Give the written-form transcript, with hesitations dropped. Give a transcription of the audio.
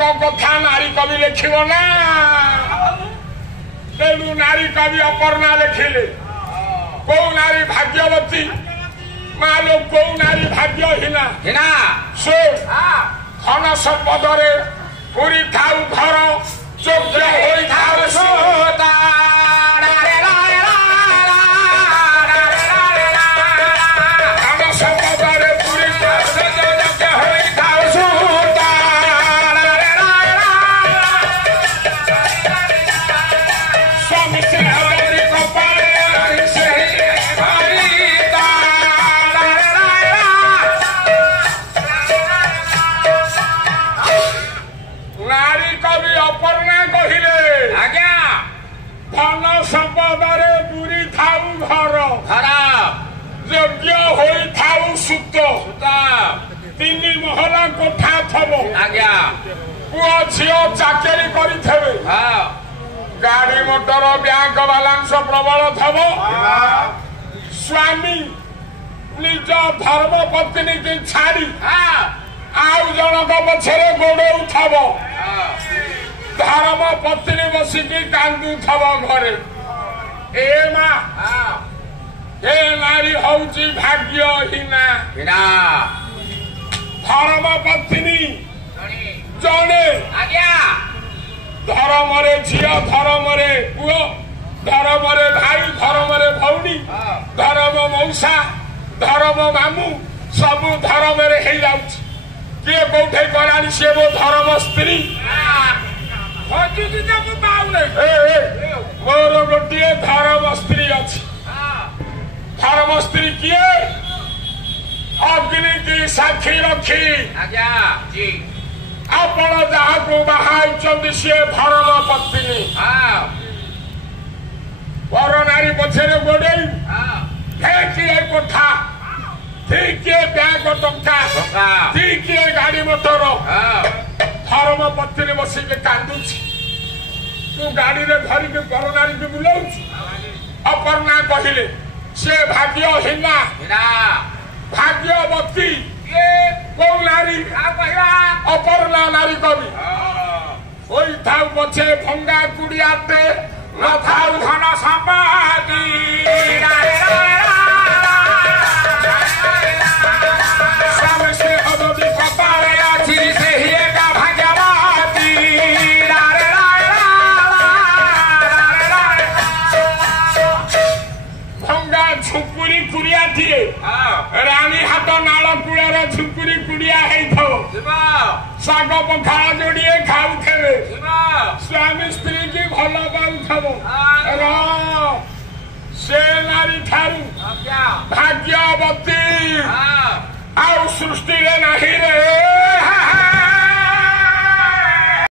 कथा नारी कवि लिखिब ना तेणु नारी कवि अपर्णा लिखिले कौ नारी भाग्यवती मालो कौ नारी भाग्यहीना से धन संपदरे पूरी थाउ घर योग्य होई थाउ सोता धन संपदरे पूरी योग्य होई थाउ सोता स्वामी से हमारी कपाल से नारी कवि अपर्णा कहिले आज्ञा धन संपदरे बुरी थाउ घर योग्य होई थाउ सुत तीन महला कोठा थब आज्ञा पुओ झियो चाकरी करिथेबे गाड़ी मोटर बैंक बालांस प्रबल थब स्वामी निज धर्म पत्नी की छाड़ी आउ जनक पछरे गोड़े थब धर्म पत्नी बसिकी कांदू थब घरे ए माँ ए नारी हौची भाग्यहीना धर्म पत्नी जने धर्म रे झिया धर्म रे पुओ धर्म रे भाई धर्म रे भौणी धर्म मौसा धर्म मामू सबू धर्म रे हे जाउछ किए कोठे करानी से वो धर्म स्त्री मोर गोटे धर्म स्त्री अच्छी धर्म स्त्री किए अग्नि की साक्षी रखी आपण जहाँ बाहर सी धर्म पत्नी वर नारी पछरे गोड़े किए कोठा किए बैंक टंका किए गाड़ी मोटर धर्म पत्नी बसिक कांदुची तू गाड़ी रे धरिक वर नारी के बुलाऊ अपर्णा कहले से भाग्यहीना भाग्यवती कौ नारी अपर्णा नारी कवि होई थाउ पछे भंगा कुड़ियाते न थाउ धन संपादी स्वामी से हदोदी कपाले आछि से ही एका भाग्यवती भंगा झुकुरी कुड़िया थिए रानी हाथ नाल कूलर झुकुरी कुड़िया साग पखाड़ जोड़िए खाऊे स्वामी स्त्री की भल पाऊब से नारी ठारू भाग्यवती आउ सृष्टि नहीं